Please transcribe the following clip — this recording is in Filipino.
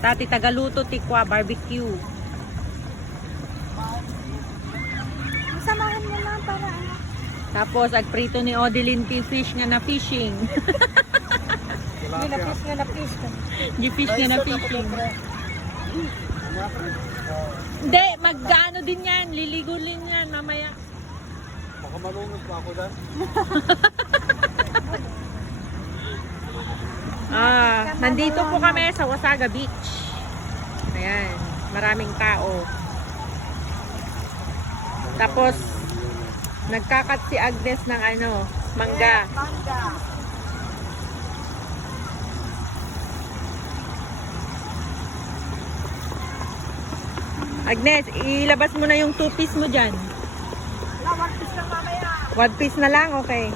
Tati Tagaluto Tikwa Barbecue. Samahan mo lang para ano. Tapos agprito ni Odeline fish nga na fishing. Ginapis nga na fish. Gifish nga na fishing. Hindi, mag-ano din yan. Liligo din yan mamaya. Baka malunod pa ako dyan. Nandito po kami sa Wasaga Beach. Ayan, maraming tao. Tapos, nagkakat si Agnes ng ano, mangga. Mangga. Agnes, ilabas mo na yung 2 piece mo dyan. Wala, 1 piece lang mamaya. 1 piece na lang, okay.